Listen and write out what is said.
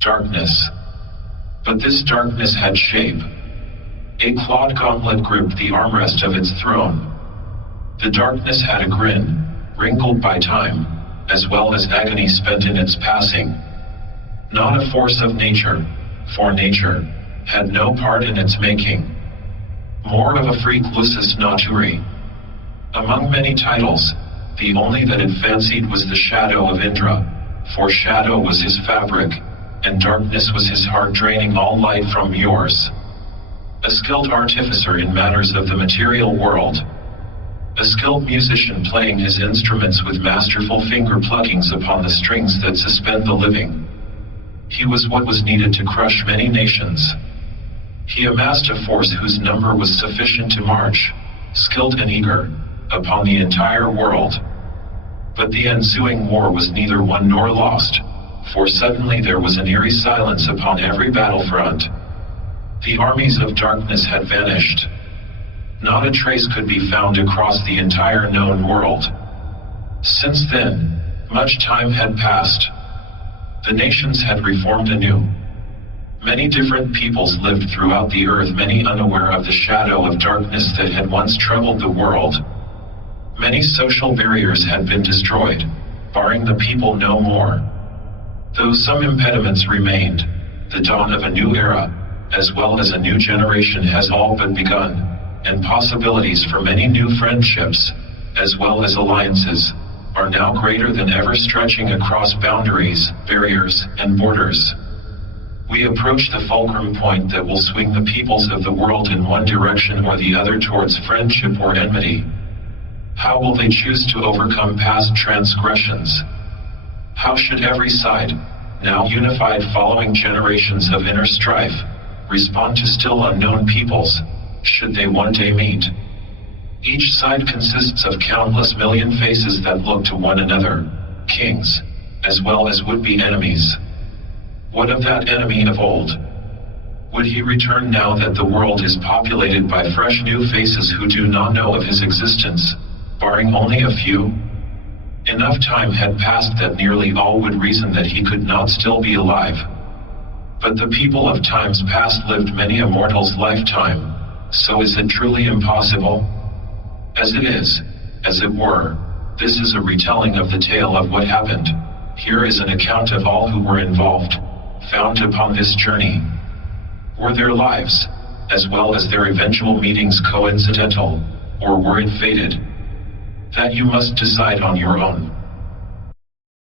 Darkness. But this darkness had shape. A clawed gauntlet gripped the armrest of its throne. The darkness had a grin, wrinkled by time, as well as agony spent in its passing. Not a force of nature, for nature had no part in its making. More of a freak lusus naturae. Among many titles, the only that it fancied was the shadow of Indra, for shadow was his fabric, and darkness was his heart, draining all light from yours. A skilled artificer in matters of the material world. A skilled musician playing his instruments with masterful finger pluckings upon the strings that suspend the living. He was what was needed to crush many nations. He amassed a force whose number was sufficient to march, skilled and eager, upon the entire world. But the ensuing war was neither won nor lost, for suddenly there was an eerie silence upon every battlefront. The armies of darkness had vanished. Not a trace could be found across the entire known world. Since then, much time had passed. The nations had reformed anew. Many different peoples lived throughout the earth, many unaware of the shadow of darkness that had once troubled the world. Many social barriers had been destroyed, barring the people no more. Though some impediments remained, the dawn of a new era, as well as a new generation, has all but begun, and possibilities for many new friendships, as well as alliances, are now greater than ever, stretching across boundaries, barriers, and borders. We approach the fulcrum point that will swing the peoples of the world in one direction or the other towards friendship or enmity. How will they choose to overcome past transgressions? How should every side, now unified following generations of inner strife, respond to still unknown peoples, should they one day meet? Each side consists of countless million faces that look to one another, kings, as well as would-be enemies. What of that enemy of old? Would he return now that the world is populated by fresh new faces who do not know of his existence, barring only a few? Enough time had passed that nearly all would reason that he could not still be alive. But the people of times past lived many a mortal's lifetime, so is it truly impossible? As it is, as it were, this is a retelling of the tale of what happened. Here is an account of all who were involved, found upon this journey. Were their lives, as well as their eventual meetings, coincidental, or were it fated? That you must decide on your own.